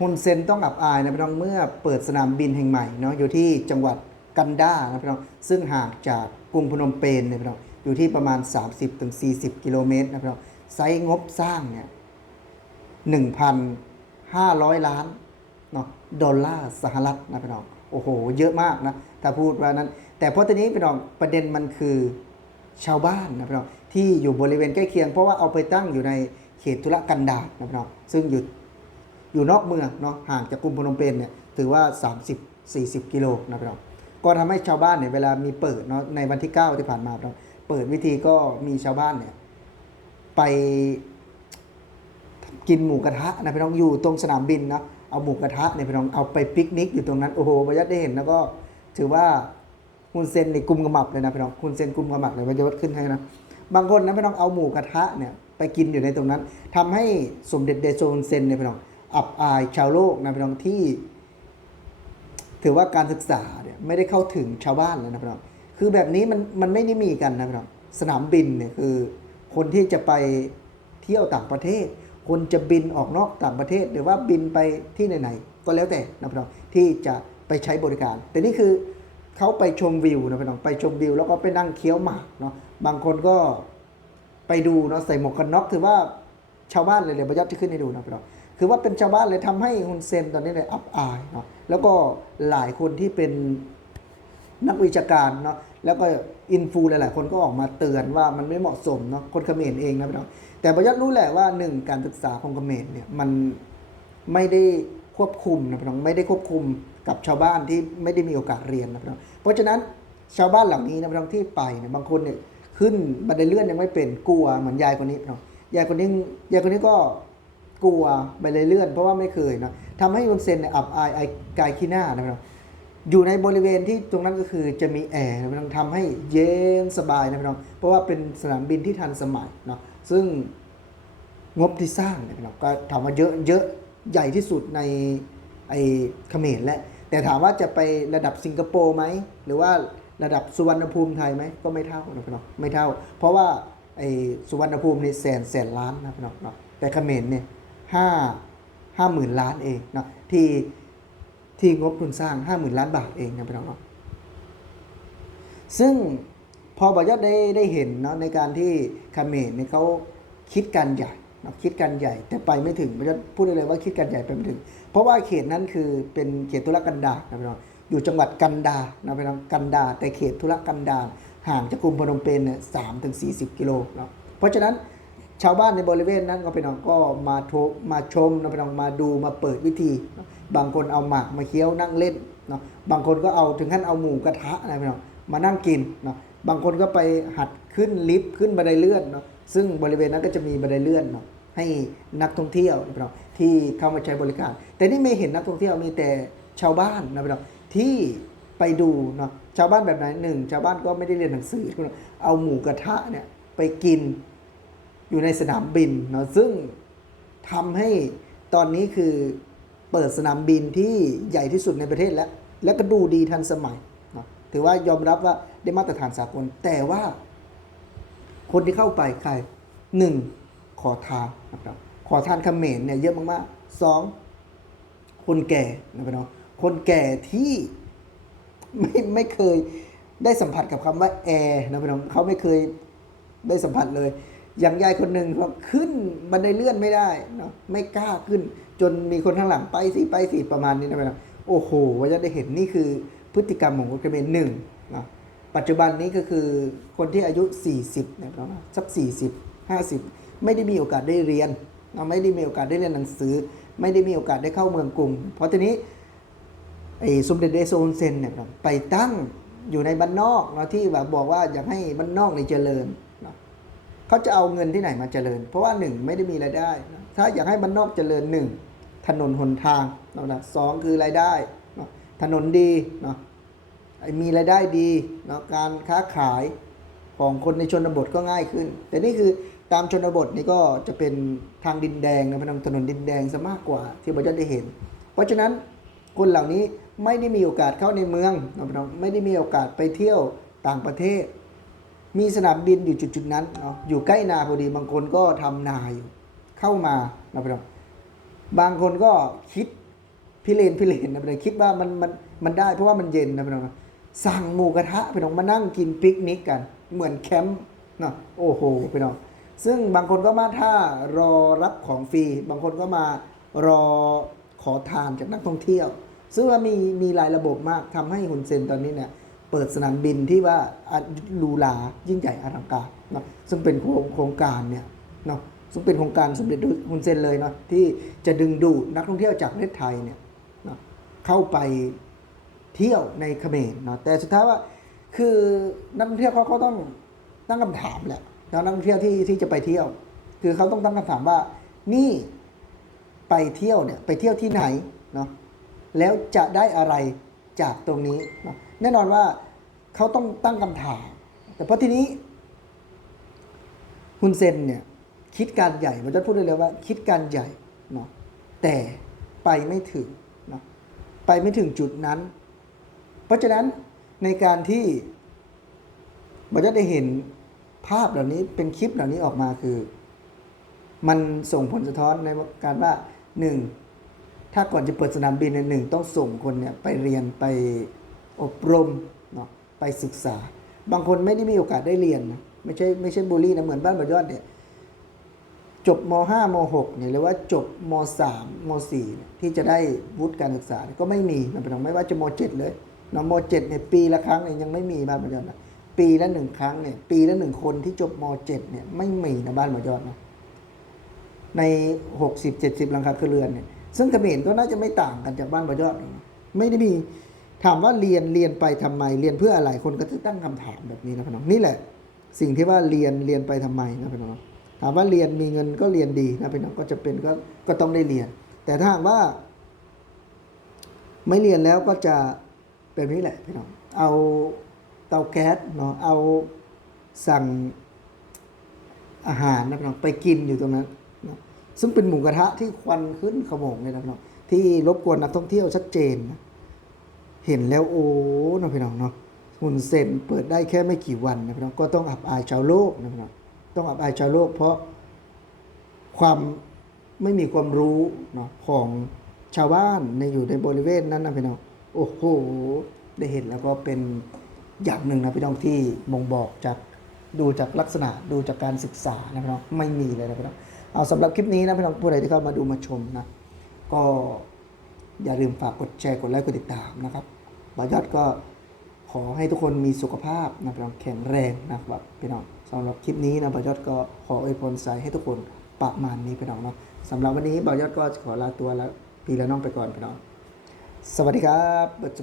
ฮุนเซนต้องอับอายนะพี่น้องเมื่อเปิดสนามบินแห่งใหม่เนาะอยู่ที่จังหวัดกันดานะพี่น้องซึ่งห่างจากกรุงพนมเปญเนี่ยพี่น้องอยู่ที่ประมาณ 30-40 กิโลเมตรนะพี่น้องไซงบสร้างเนี่ย1,500 ล้านเนาะดอลลาร์สหรัฐนะพี่น้องโอ้โห เยอะมากนะถ้าพูดว่านั้น แต่เพราะตอนนี้พี่น้องประเด็นมันคือชาวบ้านนะพี่น้องที่อยู่บริเวณใกล้เคียงเพราะว่าเอาไปตั้งอยู่ในเขตธุรกันดารนะพี่น้องซึ่งอยู่ อยู่นอกเมืองเนาะห่างจากกรุงพนมเปญเนี่ยถือว่า 30-40 กิโลนะพี่น้องก็ทำให้ชาวบ้านเนี่ยเวลามีเปิดเนาะในวันที่ 9 ที่ผ่านมาพี่น้องเปิดวิธีก็มีชาวบ้านเนี่ยไปกินหมูกระทะนะพี่น้องอยู่ตรงสนามบินนะเอาหมูกระทะเนี่ยพี่น้องเอาไปปิกนิกอยู่ตรงนั้นโอ้โหประยัดได้เห็นแล้วก็ถือว่าฮุนเซนในกลุ่มกระหมับเลยนะพี่น้องฮุนเซนกลุ่มกระหมับเลยประยัดขึ้นให้นะบางคนนะพี่น้องเอาหมูกระทะเนี่ยไปกินอยู่ในตรงนั้นทำให้สมเด็จเดโซนเซนเนี่ยพี่น้อง อับอายชาวโลกนะพี่น้องที่ ถือว่าการศึกษาเนี่ยไม่ได้เข้าถึงชาวบ้านเลยนะพี่น้องคือแบบนี้มันมันไม่ได้มีกันนะพี่น้องสนามบินเนี่ยคือ คนที่จะไปเที่ยวต่างประเทศ คนจะบินออกนอกต่างประเทศ หรือว่าบินไปที่ไหนๆก็แล้วแต่นะพี่น้องที่จะไปใช้บริการ แต่นี่คือเขาไปชมวิวนะพี่น้องไปชมวิว แล้วก็ไปนั่งเคี้ยวหมากเนาะบางคนก็ไปดูเนาะใส่หมวกกันน็อกถือว่าชาวบ้านเลยเลยประยัดที่ขึ้นให้ดูนะพี่น้อง คือว่าเป็นชาวบ้านเลยทำให้ฮุนเซนตอนนี้เลยอับอายเนาะแล้วก็หลายคนที่เป็นนักวิชาการเนาะแล้วก็อินฟูหลาย ๆ คนก็ออกมาเตือนว่ามันไม่เหมาะสมเนาะคนเขมรเองนะพี่น้องแต่ประยัดรู้แหละว่าหนึ่งการศึกษาของเขมรเนี่ยมันไม่ได้ควบคุมนะพี่น้องไม่ได้ควบคุมกับชาวบ้านที่ไม่ได้มีโอกาสเรียนนะพี่น้องเพราะฉะนั้นชาวบ้านเหล่านี้นะพี่น้องที่ไปเนี่ยบางคนเนี่ยขึ้นบันไดเลื่อนยังไม่เป็นกลัวเหมือนยายคนนี้พี่น้องยายคนนี้ยายคนนี้ก็ กลัวบันไดเลื่อน เพราะว่าไม่เคยนะทำให้ยุนเซนเนี่ยอับอายไอกายขี้หน้านะพี่น้องอยู่ในบริเวณที่ตรงนั้นก็คือจะมีแอร์นะพี่น้องทำให้เย็นสบายนะพี่น้องเพราะว่าเป็นสนามบินที่ทันสมัยเนาะซึ่งงบที่สร้างนี่ยพี่น้องก็ถามว่าเยอะเยอะใหญ่ที่สุดในไอ้เขมรและ แต่ถามว่าจะไประดับสิงคโปร์ไหมหรือว่าระดับสุวรรณภูมิไทยไหมก็ไม่เท่านะพี่น้องไม่เท่า เพราะว่าไอ้สุวรรณภูมินี่แสนแสนล้านนะพี่น้องเนาะแต่เขมรเนี่ย ห้าห้าหมื่นล้านเองเนาะที่ที่งบทุนสร้าง50,000ล้านบาทเองนะพี่น้องเนาะซึ่งพอบอยอดได้ได้เห็นเนาะในการที่คาเมรเนี่ยเขาคิดการใหญ่เนาะคิดการใหญ่ แต่ไปไม่ถึงบอยอดพูดได้เลยว่าคิดการใหญ่ไปไม่ถึง เพราะว่าเขตนั้นคือเป็นเขตธุรกันดารนะพี่น้องอยู่จังหวัดกันดารนะพี่น้องกันดารแต่เขตธุรกันดารห่างจากกรุงพนมเปญเนี่ยสามถึงสี่สิบกิโลเนาะเพราะฉะนั้น ชาวบ้านในบริเวณนั้นก็พี่น้องก็มาโทมาชมนะพี่น้องมาดูมาเปิดวิธี บางคนเอาหมากมาเคี้ยวนั่งเล่นเนาะบางคนก็เอาถึงขั้นเอาหมูกระทะนะพี่น้องมานั่งกินเนาะบางคนก็ไปหัดขึ้นลิฟต์ขึ้นบันไดเลื่อนเนาะซึ่งบริเวณนั้นก็จะมีบันไดเลื่อนเนาะให้นักท่องเที่ยวนะพี่น้องที่เข้ามาใช้บริการ แต่นี่ไม่เห็นนักท่องเที่ยวมีแต่ชาวบ้านนะพี่น้องที่ไปดูเนาะชาวบ้านแบบไหนหนึ่งชาวบ้านก็ไม่ได้เรียนหนังสือเอาหมูกระทะเนี่ยไปกิน อยู่ในสนามบินเนาะซึ่งทำให้ตอนนี้คือเปิดสนามบินที่ใหญ่ที่สุดในประเทศแล้ว และก็ดูดีทันสมัยนะถือว่ายอมรับว่าได้มาตรฐานสากล แต่ว่าคนที่เข้าไปใครหนึ่งขอทานนะครับขอทานเขมรเนี่ยเยอะมากๆสองคนแก่นะครับเนาะคนแก่ที่ไม่ไม่เคยได้สัมผัสกับคำว่าแอร์นะพี่น้องเขาไม่เคยได้สัมผัสเลย อย่างยายคนหนึ่งเขาขึ้นบันไดเลื่อนไม่ได้เนาะไม่กล้าขึ้น จนมีคนข้างหลังไปสิไปสิประมาณนี้นะพี่น้องโอ้โหว่าจะได้เห็นนี่คือพฤติกรรมของคนเขมรหนึ่งนะปัจจุบันนี้ก็คือคนที่อายุ 40นะพี่น้องนะสัก40 50 ไม่ได้มีโอกาสได้เรียนนะไม่ได้มีโอกาสได้เรียนหนังสือ ไม่ได้มีโอกาสได้เข้าเมืองกรุง เพราะทีนี้ไอ้สมเด็จเดโซนเซนเนี่ยครับไปตั้งอยู่ในบ้านนอกเนาะที่แบบบอกว่าอยากให้บ้านนอกในเจริญ เขาจะเอาเงินที่ไหนมาเจริญ เพราะว่าหนึ่งไม่ได้มีรายได้ ถ้าอยากให้บ้านนอกเจริญหนึ่งถนนหนทางเนาะนะสองคือรายได้เนาะถนนดีเนาะมีรายได้ดีเนาะการค้าขายของคนในชนบทก็ง่ายขึ้น แต่นี่คือตามชนบทนี่ก็จะเป็นทางดินแดงนะเป็นถนนดินแดงซะมากกว่าที่เราจะได้เห็น เพราะฉะนั้นคนเหล่านี้ไม่ได้มีโอกาสเข้าในเมืองนะพี่น้องไม่ได้มีโอกาสไปเที่ยวต่างประเทศ มีสนามบินอยู่จุดๆนั้นเนาะอยู่ใกล้นาพอดีบางคนก็ทำนาอยู่ เข้ามานะพี่น้องบางคนก็คิดพี่เลนพี่เลนนะพี่น้องคิดว่ามันมันมันได้เพราะว่ามันเย็นนะพี่น้องสั่งหมูกระทะพี่น้องมานั่งกินปิกนิกกัน เหมือนแคมป์เนาะโอ้โหพี่น้องซึ่งบางคนก็มาท่ารอรับของฟรีบางคนก็มารอขอทานจากนักท่องเที่ยว ซึ่งว่ามีมีหลายระบบมากทำให้ฮุนเซนตอนนี้เนี่ย เปิดสนามบินที่ว่าอะหรูหรายิ่งใหญ่อลังการเนาะซึ่งเป็นโครงการเนี่ยเนาะซึ่งเป็นโครงการสมเด็จฮุนเซนเลยเนาะที่จะดึงดูดนักท่องเที่ยวจากประเทศไทยเนี่ยเนาะเข้าไปเที่ยวในเขมรเนาะแต่สุดท้ายว่าคือนักท่องเที่ยวเขาก็ต้องตั้งคำถามแหละแล้วนักท่องเที่ยวที่ที่จะไปเที่ยว คือเขาต้องตั้งคำถามว่านี่ไปเที่ยวเนี่ยไปเที่ยวที่ไหนเนาะแล้วจะได้อะไรจากตรงนี้เนาะ แน่นอนว่าเขาต้องตั้งคำถาม แต่เพราะทีนี้ฮุนเซนเนี่ยคิดการใหญ่มันจะพูดได้เลยว่า คิดการใหญ่เนาะแต่ไปไม่ถึงเนาะไปไม่ถึงจุดนั้น เพราะฉะนั้นในการที่เราจะได้เห็นภาพเหล่านี้เป็นคลิปเหล่านี้ออกมาคือ มันส่งผลสะท้อนในการว่าหนึ่งถ้าก่อนจะเปิดสนามบินเนี่ยหนึ่งต้องส่งคนเนี่ยไปเรียนไป อบรมเนาะไปศึกษา บางคนไม่ได้มีโอกาสได้เรียนนะไม่ใช่ไม่ใช่บูลลี่นะเหมือนบ้านบยอดเนี่ยจบม .5 ม .6 เนี่ยหรือว่าจบม .3 ม .4 เนี่ยที่จะได้วุฒิการศึกษาเนี่ยก็ไม่มีนะพี่น้องไม่ว่าจะม .7 เลยเนาะม .7 เนี่ยปีละครั้งเนี่ยยังไม่มีบ้านบยอดนะปีละหนึ่งครั้งเนี่ยปีละหนึ่งคนที่จบม .7 เนี่ยไม่มีนะบ้านบยอดนะใน 60 70หลังคาครัวเรือนเนี่ยซึ่งเขมรก็น่าจะไม่ต่างกันจากบ้านบยอด ไม่ได้มี ถามว่าเรียนเรียนไปทำไม เรียนเพื่ออะไรคนก็จะตั้งคำถามแบบนี้นะพี่น้องนี่แหละ สิ่งที่ว่าเรียนเรียนไปทำไมนะพี่น้องถามว่าเรียนมีเงินก็เรียนดีนะพี่น้องก็จะเป็นก็ก็ต้องได้เรียน แต่ถ้าหากว่า ไม่เรียนแล้วก็จะแบบนี้แหละพี่น้องเอาเตาแก๊สเนาะเอาสั่งอาหารนะพี่น้องไปกินอยู่ตรงนั้นนะซึ่งเป็นหมูกระทะที่ควันขึ้นขโมงเลยนะพี่น้องที่รบกวนนักท่องเที่ยวชัดเจนนะ เห็นแล้วโอ้นะพี่น้องเนาะหุ่นเซนเปิดได้แค่ไม่กี่วันนะพี่น้องก็ต้องอับอายชาวโลกนะพี่น้องต้องอับอายชาวโลก เพราะความไม่มีความรู้เนาะของชาวบ้านในอยู่ในบริเวณนั้นนะพี่น้องโอ้โหได้เห็นแล้วก็เป็นอย่างหนึ่งนะพี่น้องที่บ่งบอกจากดูจากลักษณะดูจากการศึกษานะพี่น้องไม่มีเลยนะพี่น้องเอาสำหรับคลิปนี้นะพี่น้องผู้ใดที่เข้ามาดูมาชมนะก็อย่าลืมฝากกดแชร์กดไลค์กดติดตามนะครับ บายอดก็ขอให้ทุกคนมีสุขภาพนะพี่น้องแข็งแรงนะครับพี่น้องสำหรับคลิปนี้นะบายอดก็ขออวยพรใส่ให้ทุกคนประมาณนี้พี่น้องเนาะสำหรับวันนี้บายอดก็ขอลาตัวแล้วพี่และน้องไปก่อนพี่น้องสวัสดีครับ